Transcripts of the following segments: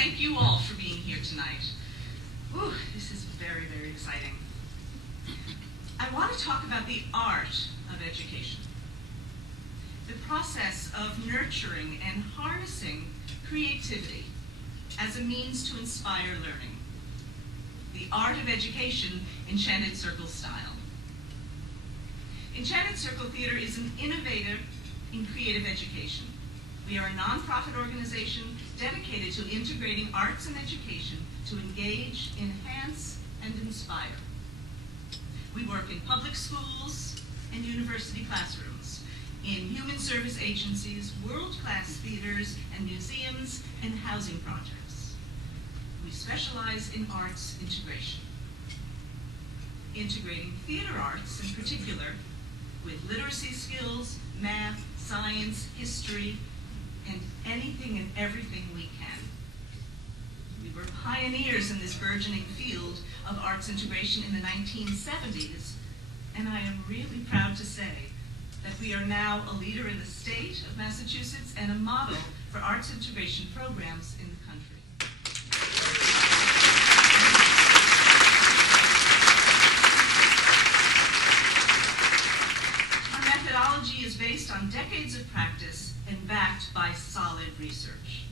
thank you all for being here tonight. Whew, this is very, very exciting. I want to talk about the art of education. The process of nurturing and harnessing creativity as a means to inspire learning. The art of education, Enchanted Circle style. Enchanted Circle Theater is an innovator in creative education. We are a nonprofit organization dedicated to integrating arts and education to engage, enhance, and inspire. We work in public schools and university classrooms, in human service agencies, world-class theaters and museums, and housing projects. We specialize in arts integration. Integrating theater arts in particular with literacy skills, math, science, history, and anything and everything we can. We were pioneers in this burgeoning field of arts integration in the 1970s, and I am really proud to say that we are now a leader in the state of Massachusetts and a model for arts integration programs in the country. Our methodology is based on decades of practice and backed by solid research.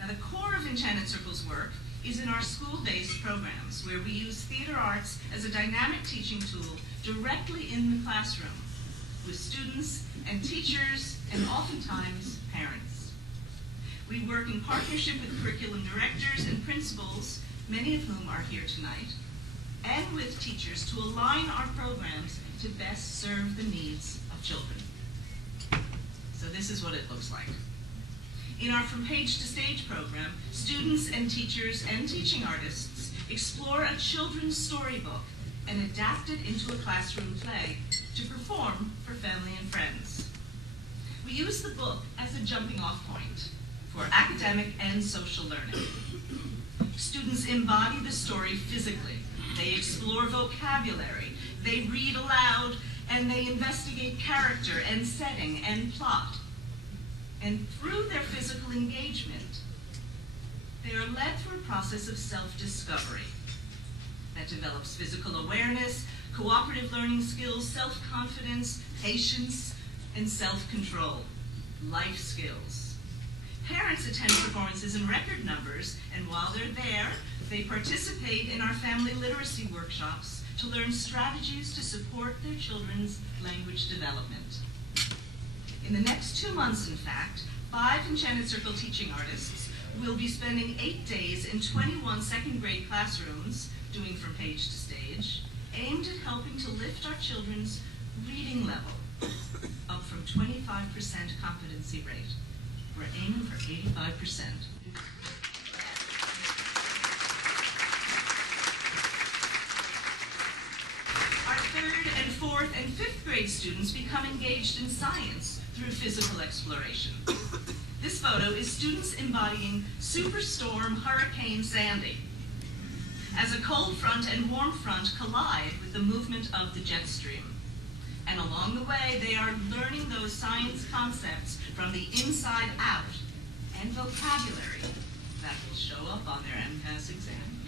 Now, the core of Enchanted Circle's work is in our school-based programs, where we use theater arts as a dynamic teaching tool directly in the classroom with students and teachers and oftentimes parents. We work in partnership with curriculum directors and principals, many of whom are here tonight, and with teachers to align our programs to best serve the needs of children. So this is what it looks like. In our From Page to Stage program, students and teachers and teaching artists explore a children's storybook and adapt it into a classroom play to perform for family and friends. We use the book as a jumping off point for academic and social learning. Students embody the story physically. They explore vocabulary, they read aloud, and they investigate character and setting and plot. And through their physical engagement, they are led through a process of self-discovery that develops physical awareness, cooperative learning skills, self-confidence, patience, and self-control, life skills. Parents attend performances in record numbers, and while they're there, they participate in our family literacy workshops to learn strategies to support their children's language development. In the next 2 months, in fact, 5 Enchanted Circle teaching artists will be spending 8 days in 21 second grade classrooms doing From Page to Stage, aimed at helping to lift our children's reading level up from 25% competency rate. We're aiming for 85%. Our 3rd and 4th and 5th grade students become engaged in science through physical exploration. This photo is students embodying Superstorm Hurricane Sandy as a cold front and warm front collide with the movement of the jet stream. And along the way, they are learning those science concepts from the inside out and vocabulary that will show up on their MCAS exam.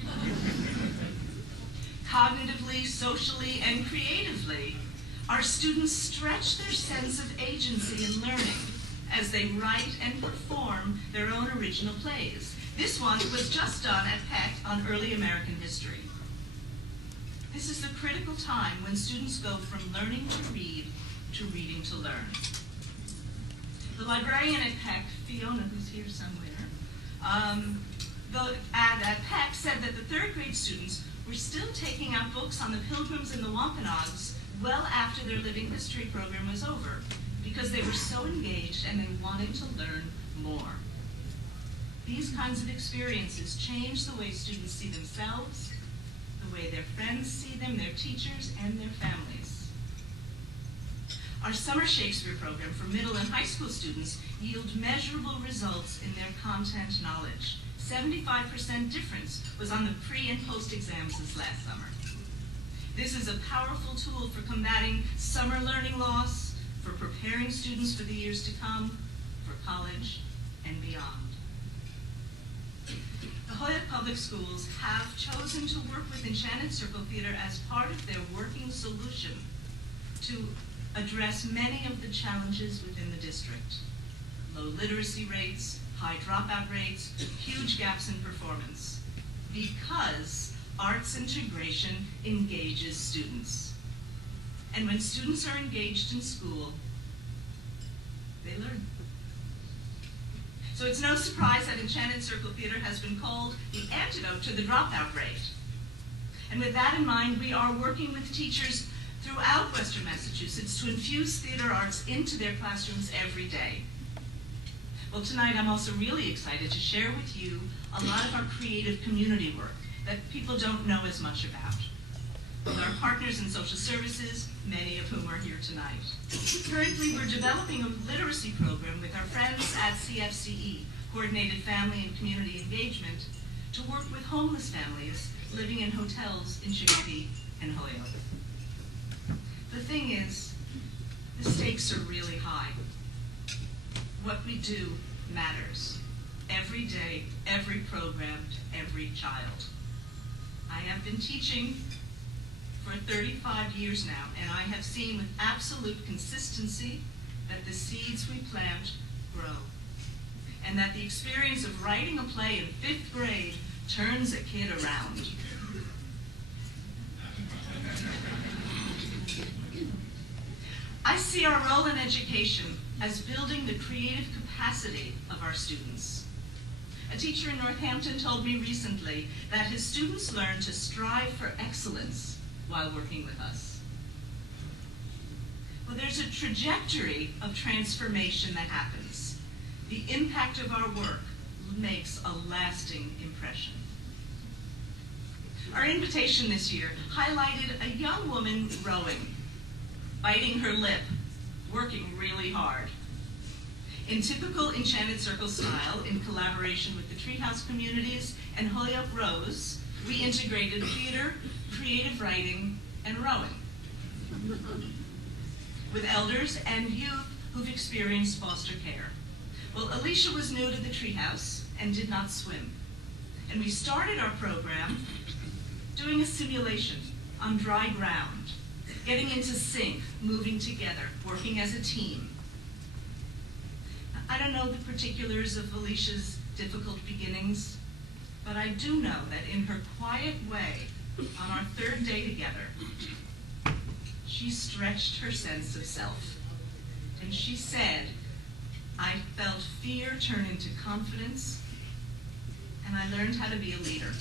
Cognitively, socially, and creatively, our students stretch their sense of agency in learning as they write and perform their own original plays. This one was just done at Peck on early American history. This is the critical time when students go from learning to read to reading to learn. The librarian at Peck, Fiona, who's here somewhere, at Peck said that the 3rd grade students were still taking out books on the Pilgrims and the Wampanoags well after their living history program was over, because they were so engaged and they wanted to learn more. These kinds of experiences change the way students see themselves, the way their friends see them, their teachers, and their families. Our summer Shakespeare program for middle and high school students yield measurable results in their content knowledge. 75% difference was on the pre and post exams this last summer. This is a powerful tool for combating summer learning loss, for preparing students for the years to come, for college and beyond. public schools have chosen to work with Enchanted Circle Theater as part of their working solution to address many of the challenges within the district. Low literacy rates, high dropout rates, huge gaps in performance, because arts integration engages students. And when students are engaged in school, they learn. So it's no surprise that Enchanted Circle Theater has been called the antidote to the dropout rate. And with that in mind, we are working with teachers throughout Western Massachusetts to infuse theater arts into their classrooms every day. Well, tonight I'm also really excited to share with you a lot of our creative community work that people don't know as much about. With our partners in social services, many of whom are here tonight. Currently, we're developing a literacy program with our friends at CFCE, Coordinated Family and Community Engagement, to work with homeless families living in hotels in Chicopee and Holyoke. The thing is, the stakes are really high. What we do matters. Every day, every program, to every child. I have been teaching for 35 years now, and I have seen with absolute consistency that the seeds we plant grow, and that the experience of writing a play in 5th grade turns a kid around. I see our role in education as building the creative capacity of our students. A teacher in Northampton told me recently that his students learn to strive for excellence while working with us. Well, there's a trajectory of transformation that happens. The impact of our work makes a lasting impression. Our invitation this year highlighted a young woman rowing, biting her lip, working really hard. In typical Enchanted Circle style, in collaboration with the Treehouse communities and Holyoke Rose, we integrated theater, creative writing, and rowing with elders and youth who've experienced foster care. Well, Alicia was new to the Treehouse and did not swim. And we started our program doing a simulation on dry ground, getting into sync, moving together, working as a team. I don't know the particulars of Alicia's difficult beginnings, but I do know that in her quiet way, on our 3rd day together, she stretched her sense of self. And she said, I felt fear turn into confidence, and I learned how to be a leader.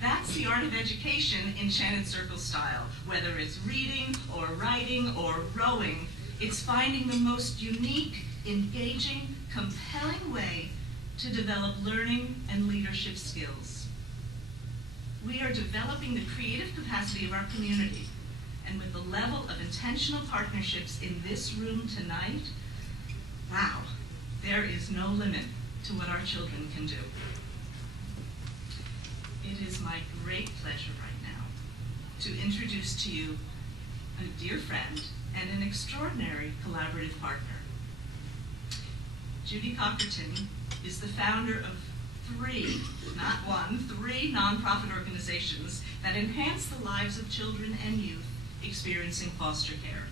That's the art of education in Enchanted Circle style. Whether it's reading or writing or rowing, it's finding the most unique, engaging, compelling way to develop learning and leadership skills. We are developing the creative capacity of our community, and with the level of intentional partnerships in this room tonight, wow, there is no limit to what our children can do. It is my great pleasure right now to introduce to you a dear friend and an extraordinary collaborative partner. Judy Cockerton is the founder of 3, not 1, 3 nonprofit organizations that enhance the lives of children and youth experiencing foster care.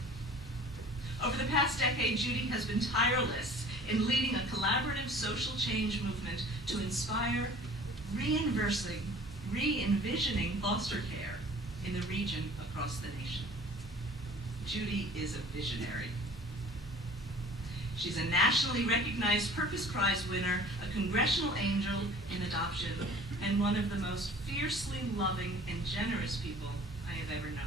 Over the past decade, Judy has been tireless in leading a collaborative social change movement to inspire re-envisioning foster care in the region across the nation. Judy is a visionary. She's a nationally recognized Purpose Prize winner, a congressional angel in adoption, and one of the most fiercely loving and generous people I have ever known.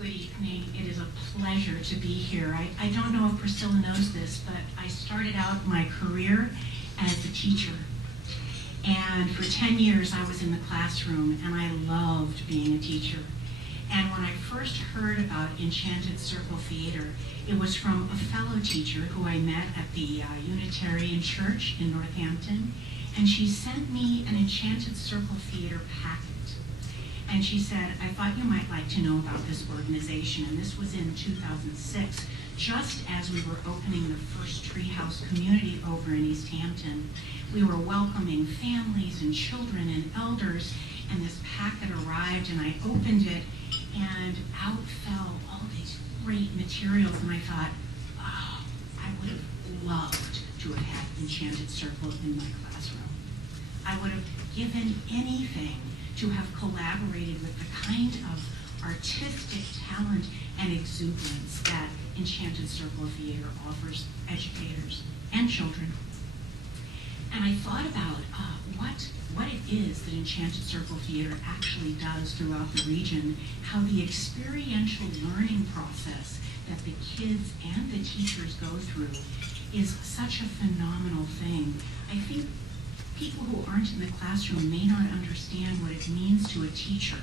Good evening. It is a pleasure to be here. I don't know if Priscilla knows this, but I started out my career as a teacher. And for 10 years I was in the classroom, and I loved being a teacher. And when I first first heard about Enchanted Circle Theater, it was from a fellow teacher who I met at the Unitarian Church in Northampton, and she sent me an Enchanted Circle Theater packet. And she said, I thought you might like to know about this organization, and this was in 2006, just as we were opening the first Treehouse community over in East Hampton. We were welcoming families and children and elders, and this packet arrived, and I opened it, and out fell all these great materials, and I thought, oh, I would have loved to have had Enchanted Circle in my classroom. I would have given anything to have collaborated with the kind of artistic talent and exuberance that Enchanted Circle Theater offers educators and children. And I thought about what it is that Enchanted Circle Theater actually does throughout the region, how the experiential learning process that the kids and the teachers go through is such a phenomenal thing. I think people who aren't in the classroom may not understand what it means to a teacher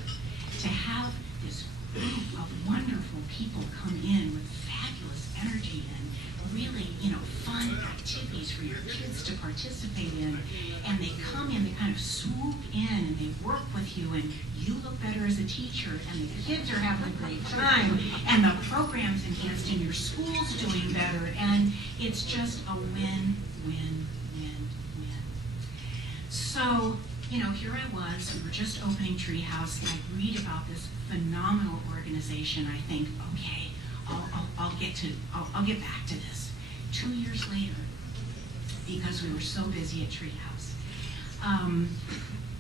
to have this group of wonderful people come in with fabulous energy and really, fun activities for your kids to participate in. And they come in, they kind of swoop in, and they work with you, and you look better as a teacher, and the kids are having a great time, and the program's enhanced, and your school's doing better, and it's just a win, win, win, win. So, here I was, we were just opening Treehouse, and I read about this phenomenal organization. I think, okay, I'll get back to this. 2 years later, because we were so busy at Treehouse,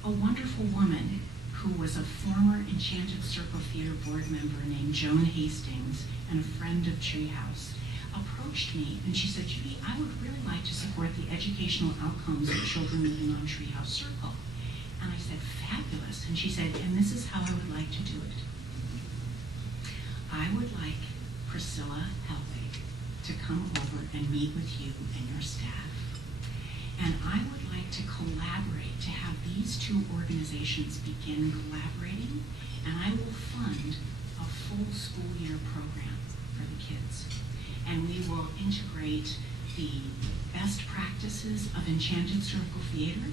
a wonderful woman who was a former Enchanted Circle Theater board member named Joan Hastings and a friend of Treehouse approached me, and she said, Judy, I would really like to support the educational outcomes of children living on Treehouse Circle. And I said, fabulous. And she said, and this is how I would like to do it. I would like Priscilla Helwig to come over and meet with you and your staff. And I would like to collaborate, to have these two organizations begin collaborating, and I will fund a full school year program for the kids. And we will integrate the best practices of Enchanted Circle Theater,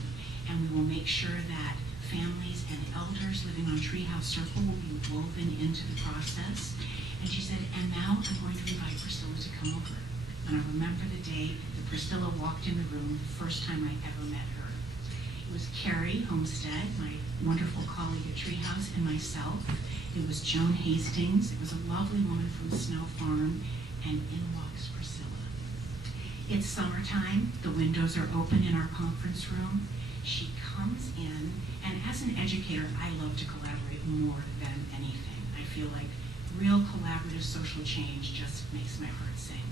and we will make sure that families and elders living on Treehouse Circle will be woven into the process. And she said, and now I'm going to invite Priscilla to come over. And I remember the day that Priscilla walked in the room, the first time I ever met her. It was Carrie Homestead, my wonderful colleague at Treehouse, and myself. It was Joan Hastings. It was a lovely woman from Snow Farm, and in walks Priscilla. It's summertime. The windows are open in our conference room. She comes in, and as an educator, I love to collaborate more than anything. I feel like real collaborative social change just makes my heart sing.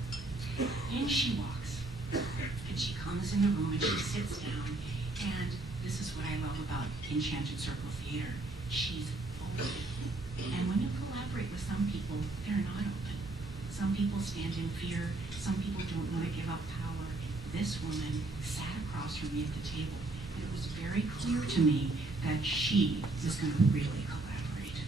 In she walks, and she comes in the room, and she sits down, and this is what I love about Enchanted Circle Theater. She's open. And when you collaborate with some people, they're not open. Some people stand in fear. Some people don't want to give up power. This woman sat across from me at the table, and it was very clear to me that she was going to really collaborate.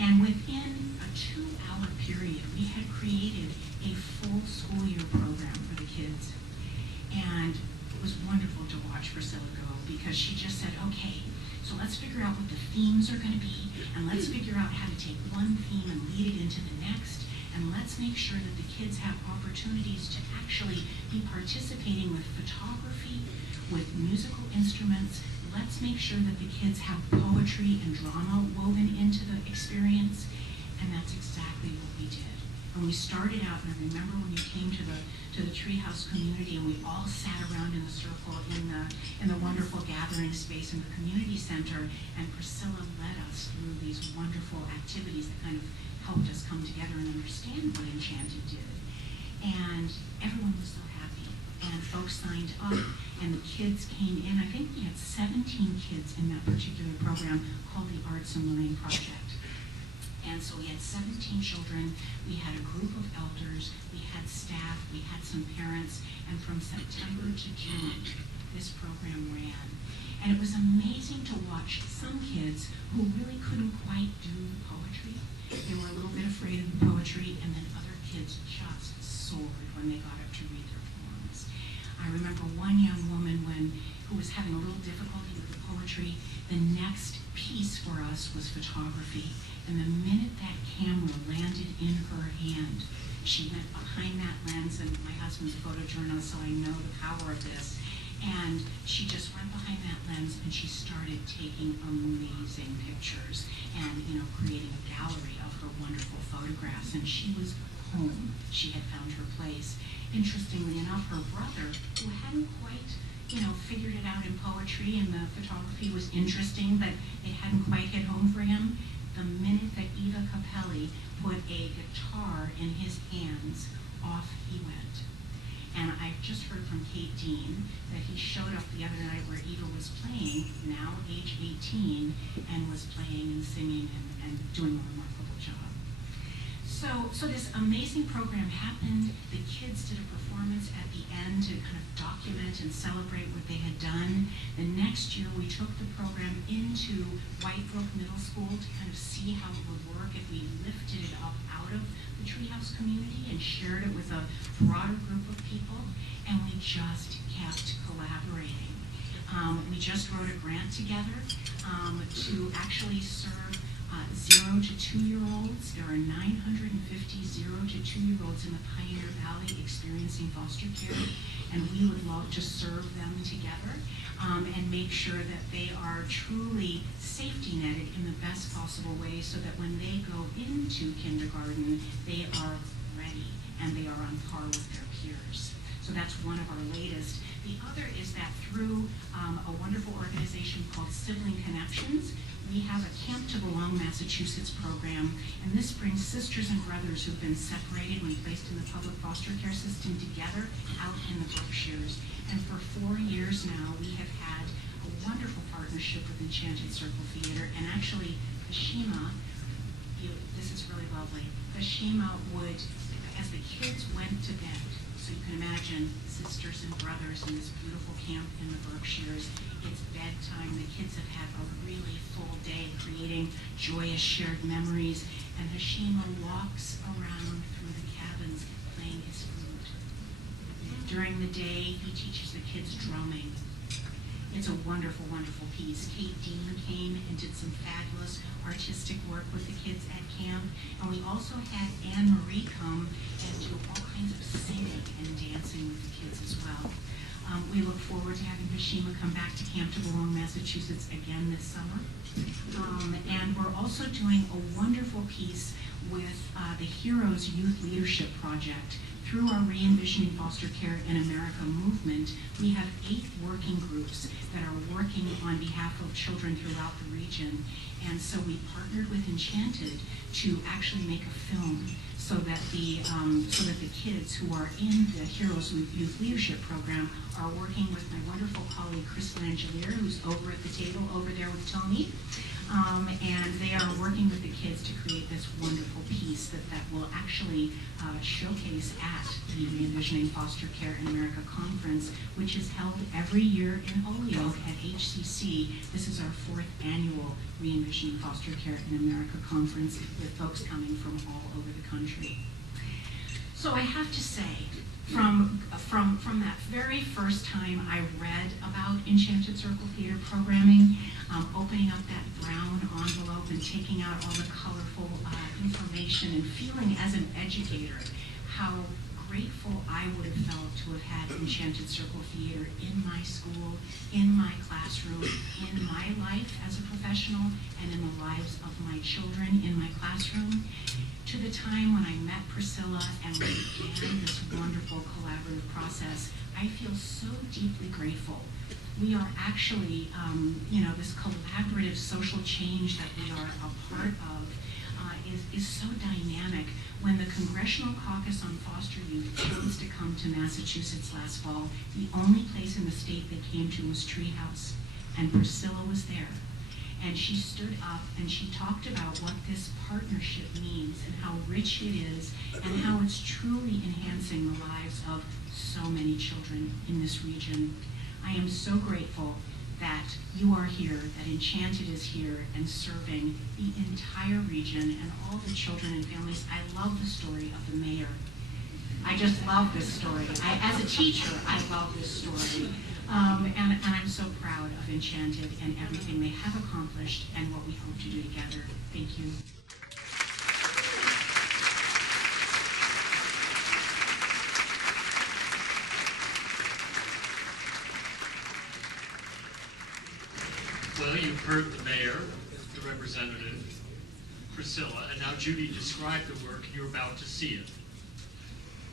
And within a 2-hour period, we had created a full school year program for the kids. And it was wonderful to watch Priscilla go, because she just said, okay, so let's figure out what the themes are going to be, and let's figure out how to take one theme and lead it into the next, and let's make sure that the kids have opportunities to actually be participating with photography, with musical instruments. Let's make sure that the kids have poetry and drama woven into the experience, and that's exactly what we did. And we started out, and I remember when you came to the Treehouse community, and we all sat around in the circle in the wonderful gathering space in the community center, and Priscilla led us through these wonderful activities that kind of helped us come together and understand what Enchanted did. And everyone was so happy, and folks signed up, and the kids came in. I think we had 17 kids in that particular program called the Arts and Learning Project. And so we had 17 children, we had a group of elders, we had staff, we had some parents, and from September to June, this program ran. And it was amazing to watch some kids who really couldn't quite do poetry. They were a little who was having a little difficulty with the poetry. The next piece for us was photography. And the minute that camera landed in her hand, she went behind that lens, and my husband's a photojournalist, so I know the power of this. And she just went behind that lens and she started taking amazing pictures and, creating a gallery of her wonderful photographs. And she was home. She had found her place. Interestingly enough, her brother, who hadn't quite, figured it out in poetry, and the photography was interesting, but it hadn't quite hit home for him. The minute that Eva Capelli put a guitar in his hands, off he went. And I just heard from Kate Dean that he showed up the other night where Eva was playing, now age 18, and was playing and singing and doing a remarkable job. So this amazing program happened. The kids did a performance at the end to kind of document and celebrate what they had done. The next year we took the program into White Brook Middle School to kind of see how it would work if we lifted it up out of the Treehouse community and shared it with a broader group of people. And we just kept collaborating. We just wrote a grant together to actually serve 0 to 2-year-olds. There are 950 0 to 2-year-olds in the Pioneer Valley experiencing foster care, and we would love to serve them together and make sure that they are truly safety netted in the best possible way so that when they go into kindergarten, they are ready and they are on par with their peers. So that's one of our latest. The other is that through a wonderful organization called Sibling Connections, we have a Camp to Belong Massachusetts program, and this brings sisters and brothers who've been separated when placed in the public foster care system together out in the Berkshires. And for 4 years now, we have had a wonderful partnership with Enchanted Circle Theater, and actually, Hashima, this is really lovely, Hashima would, as the kids went to bed, so you can imagine sisters and brothers in this beautiful camp in the Berkshires. It's bedtime. The kids have had a really full day creating joyous shared memories. And Hashima walks around through the cabins playing his flute. During the day, he teaches the kids drumming. It's a wonderful, wonderful piece. Kate Dean came and did some fabulous artistic work with the kids at camp. And we also had Anne Marie come and do all kinds of singing and dancing with the kids as well. We look forward to having Hashima come back to Camp to Belong, Massachusetts again this summer. And we're also doing a wonderful piece with the Heroes Youth Leadership Project. Through our Re-envisioning Foster Care in America movement, we have 8 working groups that are working on behalf of children throughout the region. And so we partnered with Enchanted to actually make a film so that the kids who are in the Heroes Youth Leadership Program are working with my wonderful colleague Chris Langelier, who's over at the table over there with Tony. And they are working with the kids to create this wonderful piece that will actually showcase at the Re-envisioning Foster Care in America conference, which is held every year in Holyoke at HCC. This is our 4th annual Re-envisioning Foster Care in America conference with folks coming from all over the country. So I have to say, from that very first time I read about Enchanted Circle Theater programming, opening up that brown envelope and taking out all the colorful information and feeling as an educator how grateful I would have felt to have had Enchanted Circle Theater in my school, in my classroom, in my life as a professional, and in the lives of my children in my classroom, to the time when I met Priscilla and we began this wonderful collaborative process. I feel so deeply grateful. We are actually, this collaborative social change that we are a part of is so dynamic. When the Congressional Caucus on Foster Youth chose to come to Massachusetts last fall, the only place in the state they came to was Treehouse, and Priscilla was there. And she stood up and she talked about what this partnership means and how rich it is and how it's truly enhancing the lives of so many children in this region. I am so grateful that you are here, that Enchanted is here and serving the entire region and all the children and families. I love the story of the mayor. I just love this story. As a teacher, I love this story And I'm so proud of Enchanted and everything they have accomplished and what we hope to do together. Thank you. Well, you've heard the mayor, the representative, Priscilla, and now Judy described the work, and you're about to see it.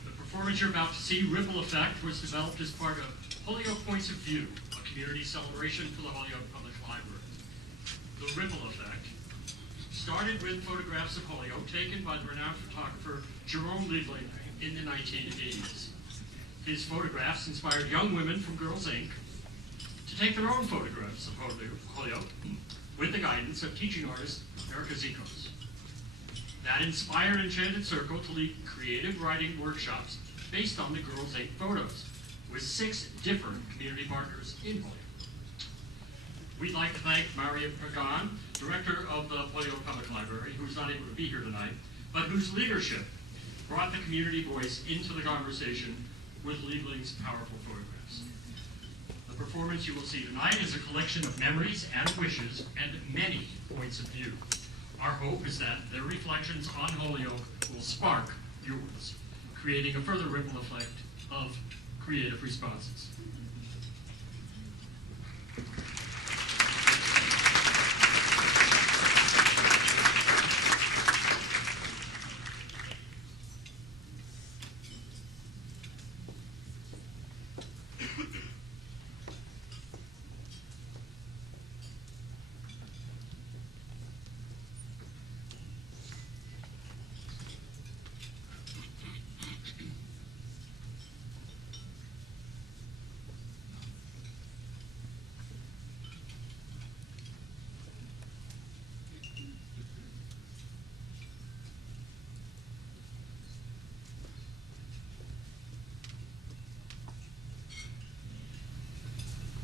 The performance you're about to see, Ripple Effect, was developed as part of Holyoke Points of View, a community celebration for the Holyoke Public Library. The Ripple Effect started with photographs of Holyoke taken by the renowned photographer Jerome Liebling in the 1980s. His photographs inspired young women from Girls Inc. to take their own photographs of Holyoke with the guidance of teaching artist Erica Zikos. That inspired Enchanted Circle to lead creative writing workshops based on the Girls Inc. photos with 6 different community partners in Holyoke. We'd like to thank Maria Pagan, director of the Holyoke Public Library, who's not able to be here tonight, but whose leadership brought the community voice into the conversation with Liebling's powerful photographs. The performance you will see tonight is a collection of memories and wishes and many points of view. Our hope is that their reflections on Holyoke will spark yours, creating a further ripple effect of creative responses.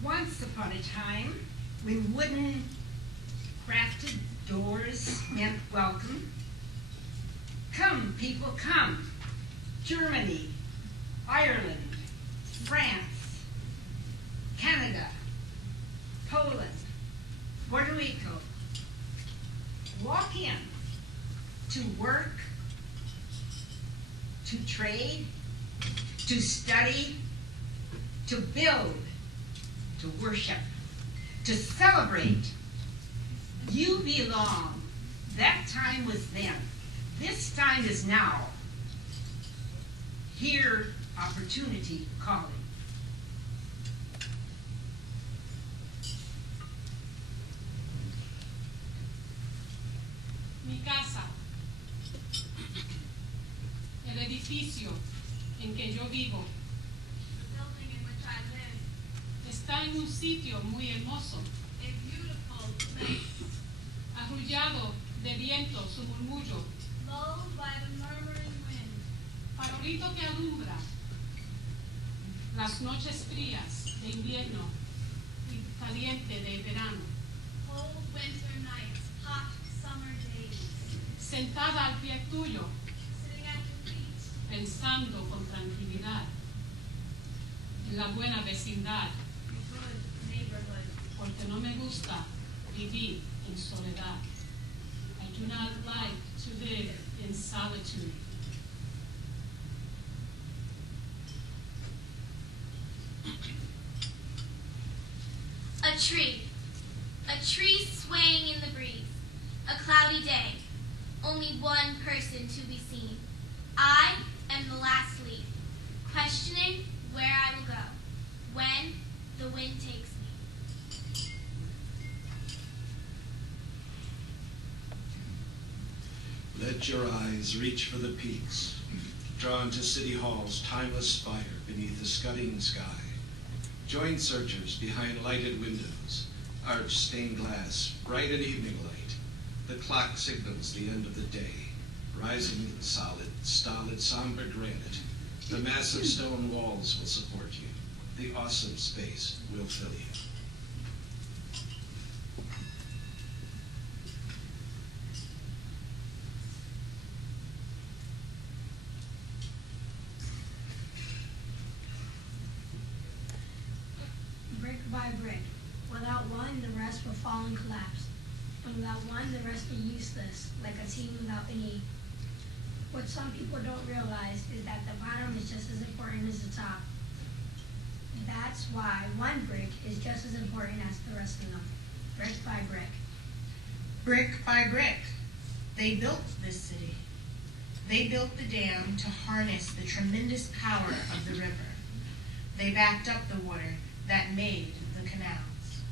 Once upon a time, when wooden crafted doors meant welcome, come, people, come. Germany, Ireland, France, Canada, Poland, Puerto Rico. Walk in to work, to trade, to study, to build, to worship, to celebrate. You belong. That time was then. This time is now. Hear opportunity calling. Mi casa, el edificio en que yo vivo, The building in which I live, está en un sitio muy hermoso, a beautiful place, arrullado de viento su murmullo, lulled by the murmuring wind, farolito que alumbra las noches frías de invierno y caliente de verano, cold winter nights, hot summer days, sentada al pie tuyo, sitting at your feet, pensando con tranquilidad en la buena vecindad, the good neighborhood. porque no me gusta vivir en soledad. I do not like to live in solitude. A tree swaying in the breeze, a cloudy day, only one person to be seen. I am the last leaf, questioning where I will go when the wind takes me. Let your eyes reach for the peaks, drawn to City Hall's timeless spire beneath the scudding sky. Join searchers behind lighted windows, arched stained glass, bright in evening light. The clock signals the end of the day, rising in solid, stolid, somber granite. The massive stone walls will support you. The awesome space will fill you. by brick. Without one, the rest will fall and collapse. And without one, the rest are useless, like a team without an E. What some people don't realize is that the bottom is just as important as the top. That's why one brick is just as important as the rest of them. Brick by brick. Brick by brick, they built this city. They built the dam to harness the tremendous power of the river. They backed up the water that made the canals.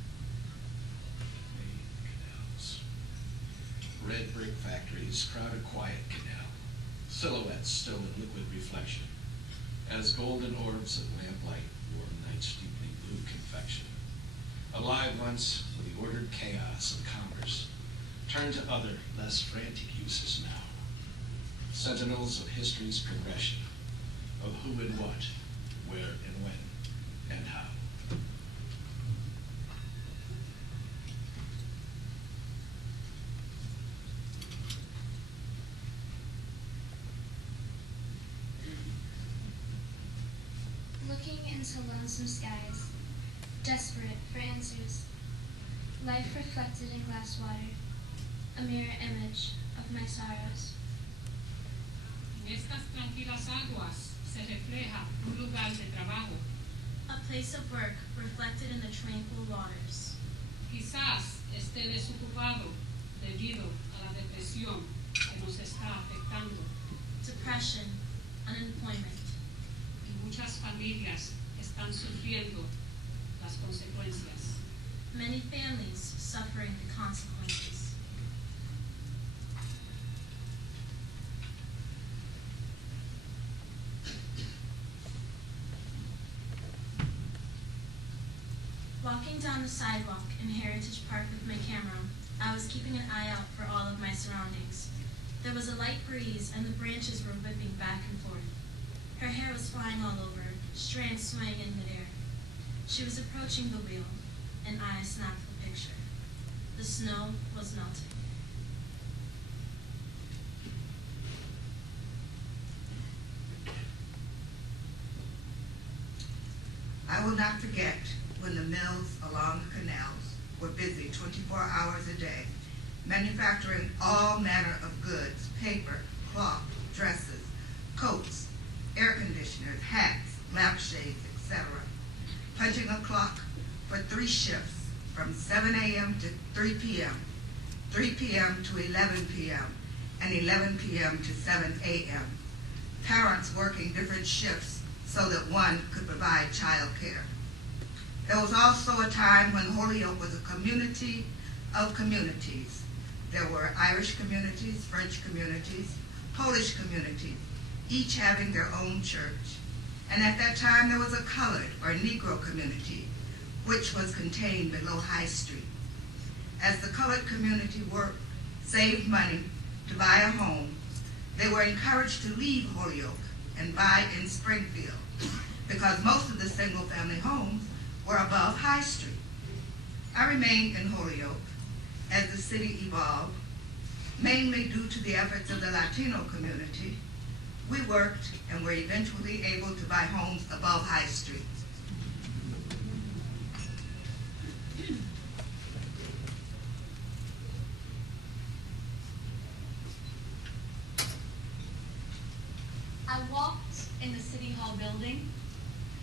Red brick factories crowd a quiet canal, silhouettes still in liquid reflection, as golden orbs of lamplight warm night's deeply blue confection. Alive once with the ordered chaos of commerce, turn to other, less frantic uses now. Sentinels of history's progression, of who and what, where and when, and how. Looking into lonesome skies, desperate for answers. Life reflected in glass water, a mirror image of my sorrows. En estas tranquilas aguas se refleja un lugar de trabajo. A place of work reflected in the tranquil waters. Quizás esté desocupado debido a la depresión que nos está afectando. Depression, unemployment. Y muchas familias están sufriendo las consecuencias. Many families suffering the consequences. Walking down the sidewalk in Heritage Park with my camera, I was keeping an eye out for all of my surroundings. There was a light breeze and the branches were whipping back and forth. Her hair was flying all over, strands swaying in midair. She was approaching the wheel, and I snapped the picture. The snow was melting. I will not forget when the mills along the canals were busy 24 hours a day, manufacturing all manner of goods, paper, cloth, dresses, coats, air conditioners, hats, lampshades, etc. Punching a clock for 3 shifts from 7 a.m. to 3 p.m., 3 p.m. to 11 p.m., and 11 p.m. to 7 a.m. Parents working different shifts so that one could provide child care. There was also a time when Holyoke was a community of communities. There were Irish communities, French communities, Polish communities, each having their own church. And at that time there was a colored or Negro community, which was contained below High Street. As the colored community worked, saved money to buy a home, they were encouraged to leave Holyoke and buy in Springfield, because most of the single-family homes were above High Street. I remained in Holyoke as the city evolved, mainly due to the efforts of the Latino community. We worked and were eventually able to buy homes above High Street. I walked in the City Hall building,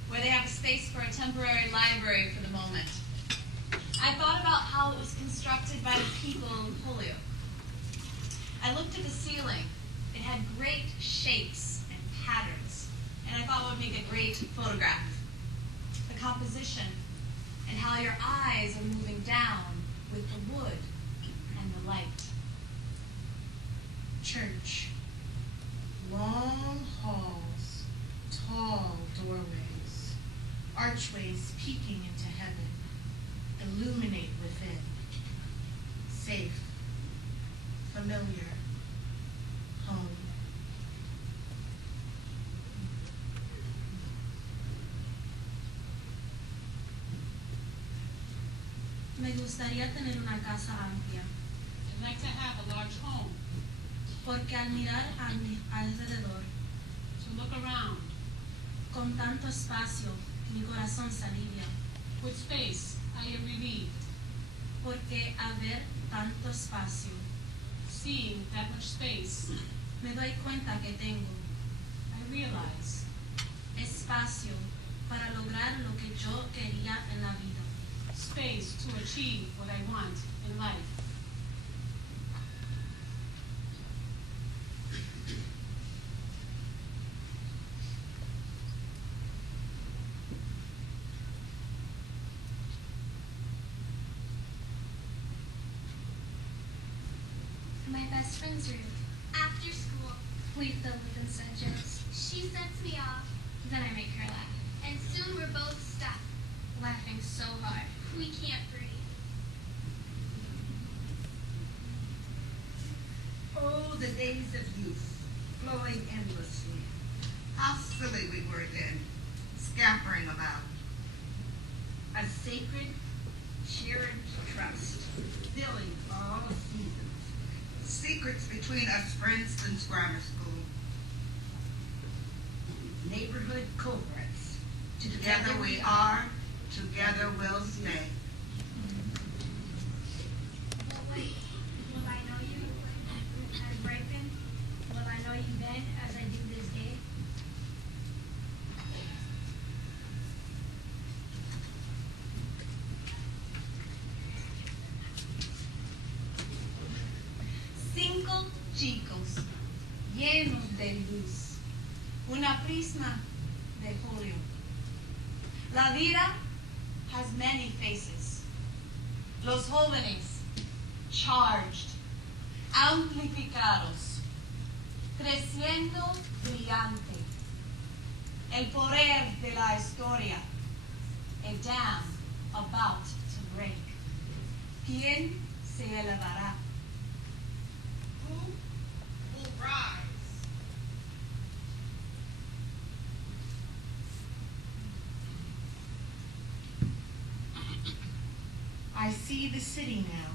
where they have a space for a temporary library for the moment. I thought about how it was constructed by the people in Holyoke. I looked at the ceiling. It had great shapes and patterns, and I thought it would make a great photograph. The composition and how your eyes are moving down with the wood and the light. Church. Long halls, tall doorways, archways peeking into heaven, illuminate within. Safe, familiar, home. Me gustaría tener una casa amplia, I'd like to have a large home, porque al mirar a mi alrededor, to look around. con tanto espacio, mi corazón se alivia. With space, I am relieved. Porque al ver tanto espacio, Seeing that much space, me doy cuenta que tengo I realize espacio para lograr lo que yo quería en la vida. space to achieve what I want in life. My best friend's room. After school, We fill with incentives. she sets me off, Then I make her laugh, and soon we're both stuck. laughing so hard. We can't breathe. Oh, the days of youth, flowing endlessly. How silly we were then, scampering about. A sacred, cherished trust, filling all seasons. Secrets between us friends since grammar school. Neighborhood cohorts. Together we are, together we'll stay. But wait, will I know you as ripened? Will I know you then as I do this day? Cinco chicos llenos de luz. Una prisma de julio. La vida has many faces. Los jóvenes, charged, amplificados, creciendo brillante. El poder de la historia, a dam about to break. ¿Quién se elevará? Who will rise? I see the city now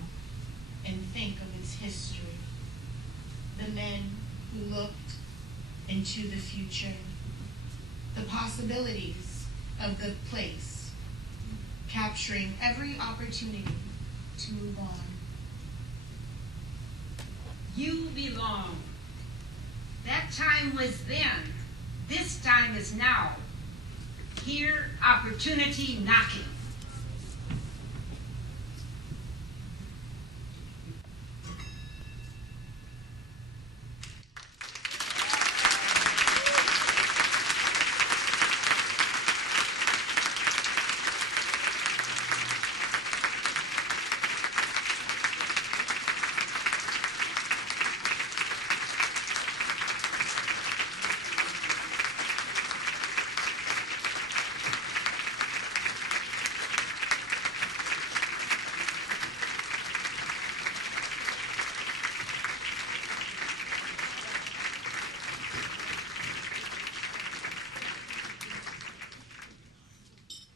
and think of its history. The men who looked into the future, the possibilities of the place, capturing every opportunity to move on. You belong. That time was then. This time is now. Here, opportunity knocking.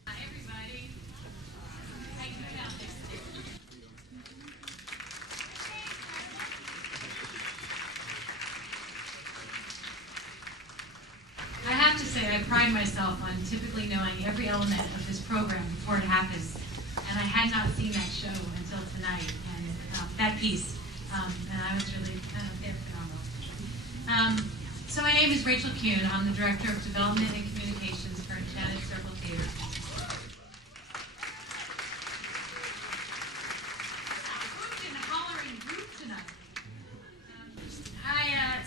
Hi, everybody. How you doing out there? I have to say, I pride myself on typically knowing every element of this program before it happens, and I had not seen that show until tonight, and that piece, and I was really, they're phenomenal. So my name is Rachel Kuhn. I'm the Director of Development and Communications for Enchanted Circle Theater. Hooped and hollering group tonight.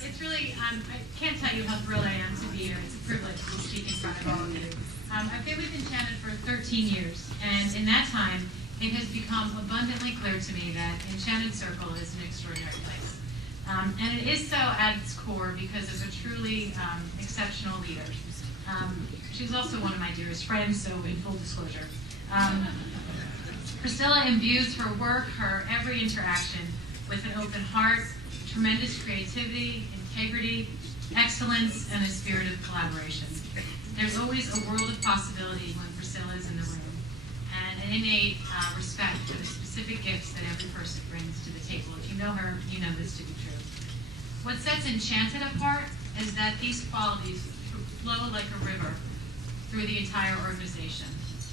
It's really, I can't tell you how thrilled I am to be here. It's a privilege to speak in front of all of you. I've been with Enchanted for 13 years, and in that time, it has become abundantly clear to me that Enchanted Circle is an extraordinary place. And it is so at its core because of a truly exceptional leader. She's also one of my dearest friends, so in full disclosure. Priscilla imbues her work, her every interaction, with an open heart, tremendous creativity, integrity, excellence, and a spirit of collaboration. There's always a world of possibility when Priscilla is in the room, and an innate respect for the specific gifts that every person brings to the table. If you know her, you know this to be true. What sets Enchanted apart is that these qualities flow like a river through the entire organization.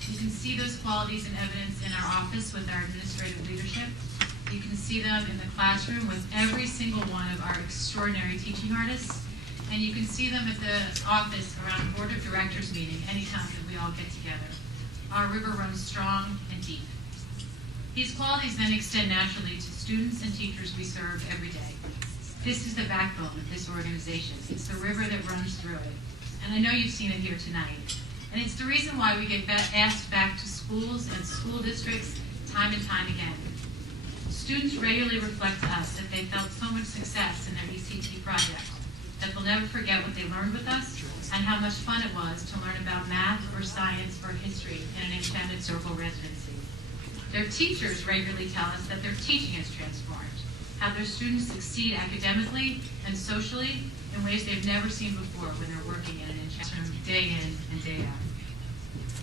You can see those qualities and evidence in our office with our administrative leadership. You can see them in the classroom with every single one of our extraordinary teaching artists. And you can see them at the office around the Board of Directors meeting anytime that we all get together. Our river runs strong and deep. These qualities then extend naturally to students and teachers we serve every day. This is the backbone of this organization. It's the river that runs through it. And I know you've seen it here tonight. And it's the reason why we get asked back to schools and school districts time and time again. Students regularly reflect to us that they felt so much success in their ECT project, that they'll never forget what they learned with us and how much fun it was to learn about math or science or history in an Enchanted Circle residency. Their teachers regularly tell us that their teaching has transformed, how their students succeed academically and socially in ways they've never seen before when they're working in an Enchanted room day in and day out.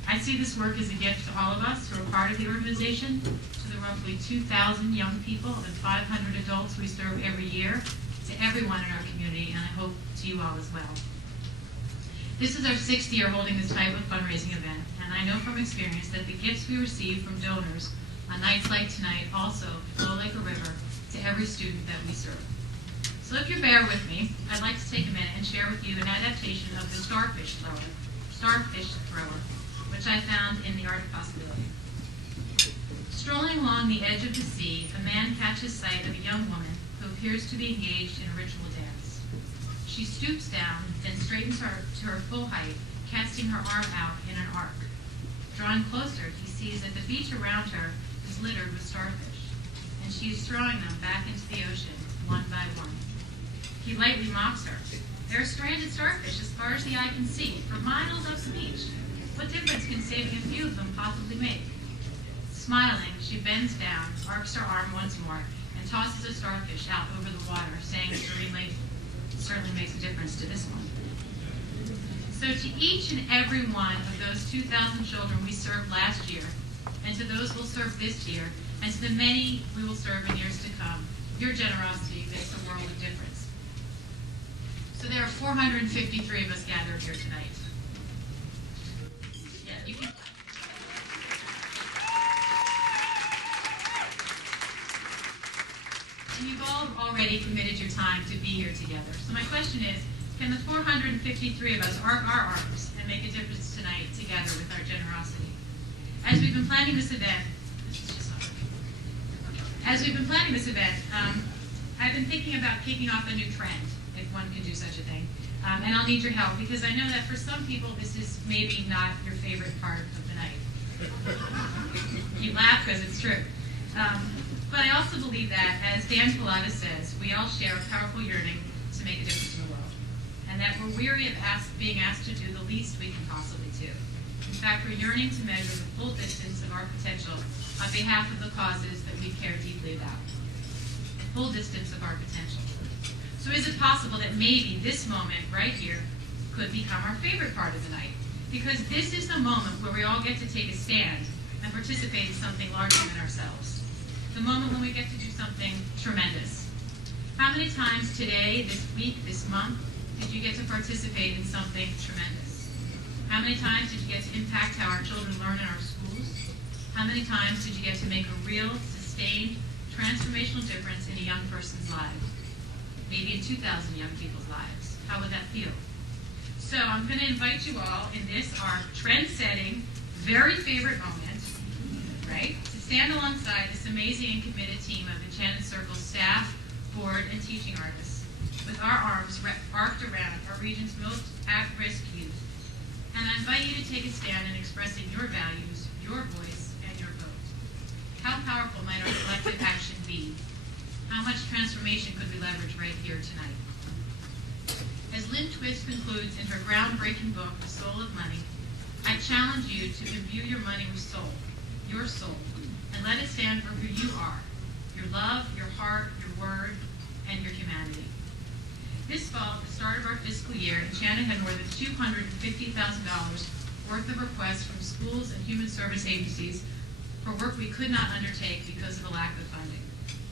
I see this work as a gift to all of us who are part of the organization, to the roughly 2,000 young people and 500 adults we serve every year, to everyone in our community, and I hope to you all as well. This is our 6th year holding this type of fundraising event, and I know from experience that the gifts we receive from donors on nights like tonight also flow like a river to every student that we serve. So if you bear with me, I'd like to take a minute and share with you an adaptation of the Starfish Thrower, which I found in The Art of Possibility. Strolling along the edge of the sea, a man catches sight of a young woman who appears to be engaged in a ritual dance. She stoops down, then straightens her to her full height, casting her arm out in an arc. Drawing closer, he sees that the beach around her is littered with starfish, and she is throwing them back into the ocean, one by one. He lightly mocks her. There are stranded starfish as far as the eye can see, for miles up the beach. What difference can saving a few of them possibly make? Smiling, she bends down, arcs her arm once more, and tosses a starfish out over the water, saying serenely, "It certainly makes a difference to this one." So to each and every one of those 2,000 children we served last year, and to those we'll serve this year, and to the many we will serve in years to come, your generosity makes a world of difference. So there are 453 of us gathered here tonight. Yeah, you can. And you've all already committed your time to be here together. So my question is, can the 453 of us arc our arms and make a difference tonight together with our generosity? As we've been planning this event, I've been thinking about kicking off a new trend, if one can do such a thing. And I'll need your help, because I know that for some people this is maybe not your favorite part of the night. You laugh because it's true. But I also believe that, as Dan Pilata says, we all share a powerful yearning to make a difference in the world, and that we're weary of being asked to do the least we can possibly do. In fact, we're yearning to measure the full distance of our potential on behalf of the causes that we care deeply about. The full distance of our potential. So is it possible that maybe this moment right here could become our favorite part of the night? Because this is the moment where we all get to take a stand and participate in something larger than ourselves. The moment when we get to do something tremendous. How many times today, this week, this month, did you get to participate in something tremendous? How many times did you get to impact how our children learn in our schools? How many times did you get to make a real, sustained, transformational difference in a young person's life? Maybe in 2,000 young people's lives. How would that feel? So I'm going to invite you all in this, our trend-setting, very favorite moment, right, to stand alongside this amazing and committed team of Enchanted Circle staff, board, and teaching artists, with our arms arced around our region's most at-risk youth. And I invite you to take a stand in expressing your values, your voice, and your vote. How powerful might our collective action be? How much transformation could we leverage right here tonight? As Lynn Twist concludes in her groundbreaking book, The Soul of Money, I challenge you to imbue your money with soul, your soul, and let it stand for who you are, your love, your heart, your word, and your humanity. This fall, at the start of our fiscal year, Enchanted had more than $250,000 worth of requests from schools and human service agencies for work we could not undertake because of a lack of funding.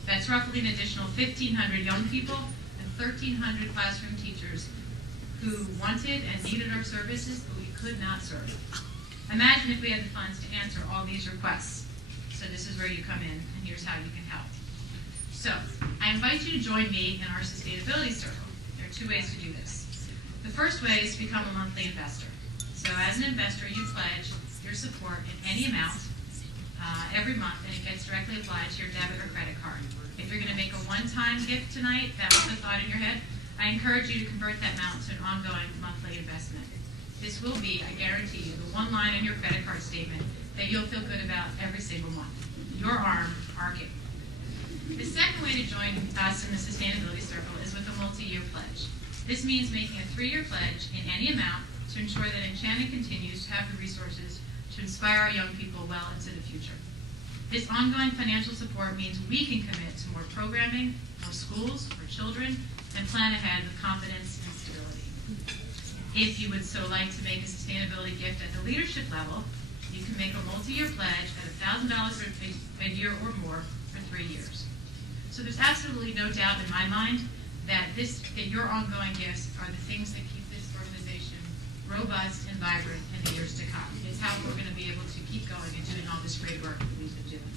That's roughly an additional 1,500 young people and 1,300 classroom teachers who wanted and needed our services, but we could not serve. Imagine if we had the funds to answer all these requests. So this is where you come in, and here's how you can help. So, I invite you to join me in our sustainability circle. There are two ways to do this. The first way is to become a monthly investor. So as an investor, you pledge your support in any amount every month, and it gets directly applied to your debit or credit card. If you're going to make a one-time gift tonight, that was the thought in your head, I encourage you to convert that amount to an ongoing monthly investment. This will be, I guarantee you, the one line in your credit card statement that you'll feel good about every single month. Your arm, our gift. The second way to join us in the sustainability circle is with a multi-year pledge. This means making a 3-year pledge in any amount to ensure that Enchanted continues to have the resources to inspire our young people well into the future. This ongoing financial support means we can commit to more programming, more schools for children, and plan ahead with confidence and stability. If you would so like to make a sustainability gift at the leadership level, you can make a multi-year pledge at $1,000 a year or more for 3 years. So there's absolutely no doubt in my mind that your ongoing gifts are the things that keep this organization robust and vibrant in the years to come. It's how we're going to be able to keep going and doing all this great work that we've been doing.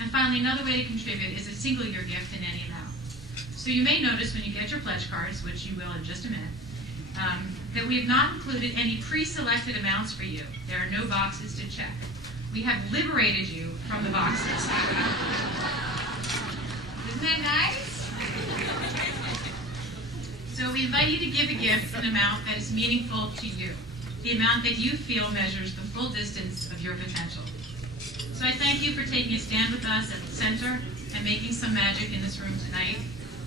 And finally, another way to contribute is a single-year gift in any amount. So you may notice when you get your pledge cards, which you will in just a minute, that we have not included any pre-selected amounts for you. There are no boxes to check. We have liberated you from the boxes. Isn't that nice? So we invite you to give a gift an amount that is meaningful to you, the amount that you feel measures the full distance of your potential. So I thank you for taking a stand with us at the center and making some magic in this room tonight.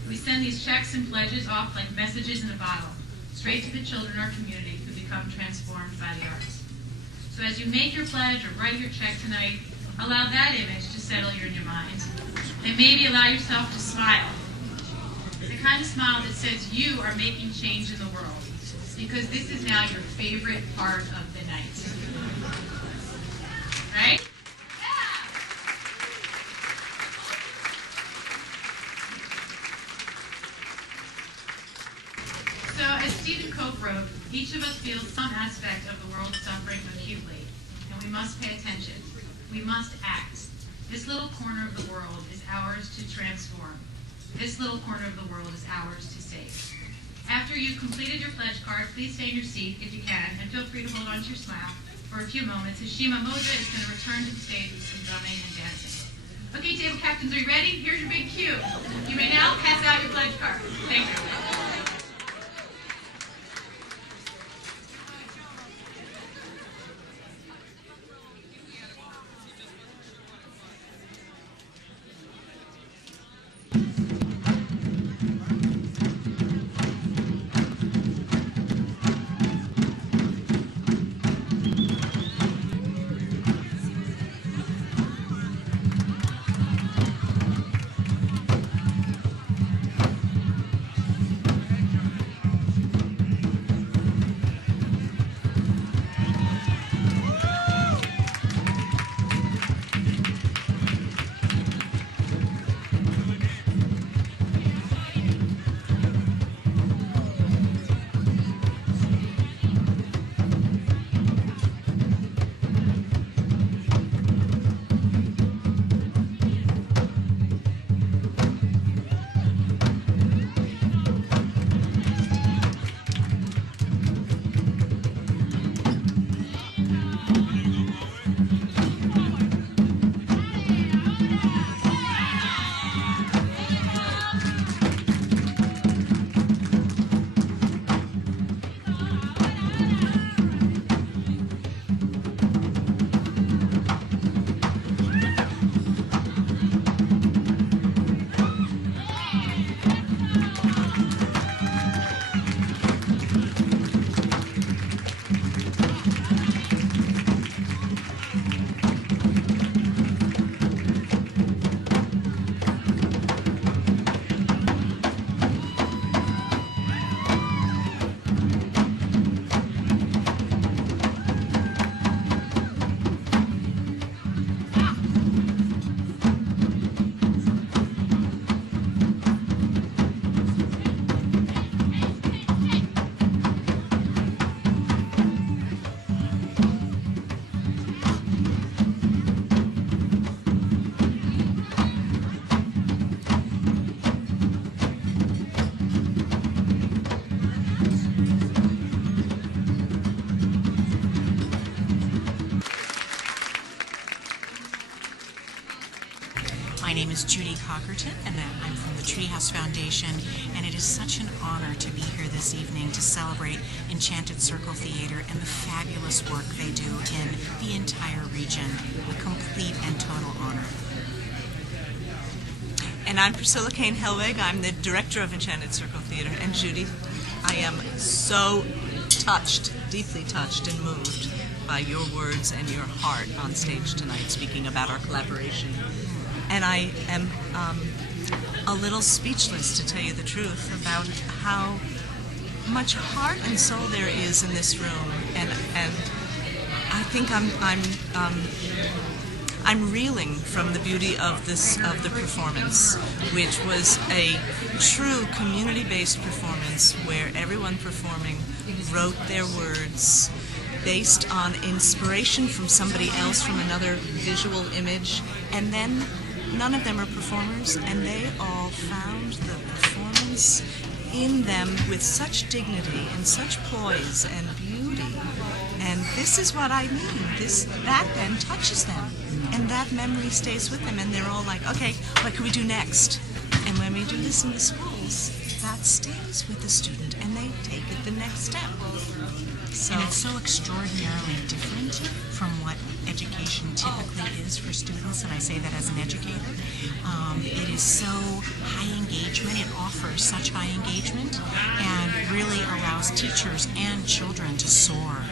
We send these checks and pledges off like messages in a bottle, straight to the children in our community who become transformed by the arts. So as you make your pledge or write your check tonight, allow that image to settle in your mind. And maybe allow yourself to smile. The kind of smile that says you are making change in the world. Because this is now your favorite part of the night. Right? So as Stephen Cope wrote, each of us feels some aspect of the world suffering acutely. And we must pay attention. We must act. This little corner of the world is ours to transform. This little corner of the world is ours to save. After you've completed your pledge card, please stay in your seat if you can, and feel free to hold on to your smile for a few moments as Shima Moja is going to return to the stage with some drumming and dancing. Okay, table captains, are you ready? Here's your big cue. You may now pass out your pledge card. Thank you. is Judy Cockerton, and I'm from the Treehouse Foundation, and it is such an honor to be here this evening to celebrate Enchanted Circle Theater and the fabulous work they do in the entire region. A complete and total honor. And I'm Priscilla Kane Helwig. I'm the director of Enchanted Circle Theater. And Judy, I am so touched, deeply touched and moved by your words and your heart on stage tonight, speaking about our collaboration. And I am a little speechless, to tell you the truth, about how much heart and soul there is in this room. And I think I'm reeling from the beauty of the performance, which was a true community-based performance where everyone performing wrote their words based on inspiration from somebody else, from another visual image, and then none of them are performers, and they all found the performance in them with such dignity and such poise and beauty. And this is what I mean. That then touches them, and that memory stays with them, and they're all like, okay, what can we do next? And when we do this in the schools, that stays with the student, and they take it the next step. So, and it's so extraordinarily different from what education typically is for students, and I say that as an educator. It is so high engagement, it offers such high engagement, and really allows teachers and children to soar.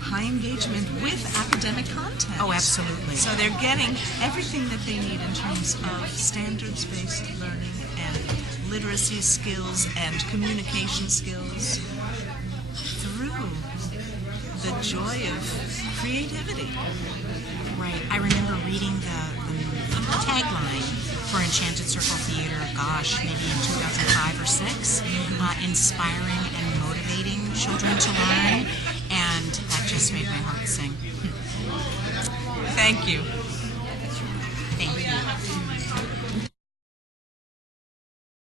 High engagement with academic content. Oh, absolutely. So they're getting everything that they need in terms of standards-based learning and literacy skills and communication skills through the joy of creativity. Right. I remember reading the tagline for Enchanted Circle Theater, gosh, maybe in 2005 or 6, inspiring and motivating children to learn, and that just made my heart sing. Thank you.